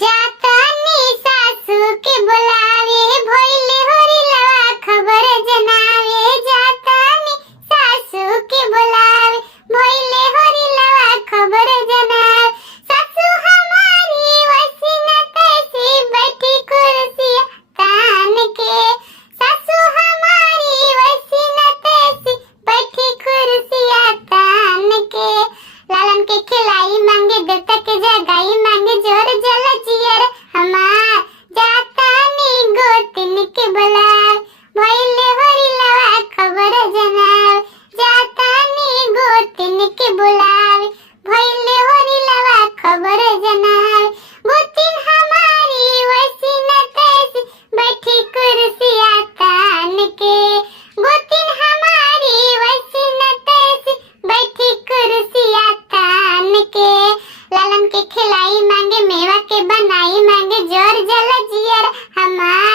जातानी सासू के बुलावे भइले होरी लवा खबर जनावे। जातानी सासू के बुलावे भइले होरी लवा खबर जनावे। सासू हमारी वसीना तैसी बैठी कुर्सिया तान के। सासू हमारी वसीना तैसी बैठी कुर्सिया तान के। लालन के खिलाई मांगे देवता के जगाई मांगे जोर जल जियर हमार। जातानी गोतिन के बुलावे भइले होरी लवा खबर जनावे। जातानी गोतिन के बुलावे भइले होरी लवा खबर जनावे। गोतिन हमारी वसीना तैसी बैठी कुर्सिया तान के। गोतिन हमारी वसीना तैसी बैठी कुर्सिया तान के। लालन के खिलाई मांगे मेवा के बनाई मांगे जोर जल जियर हमार।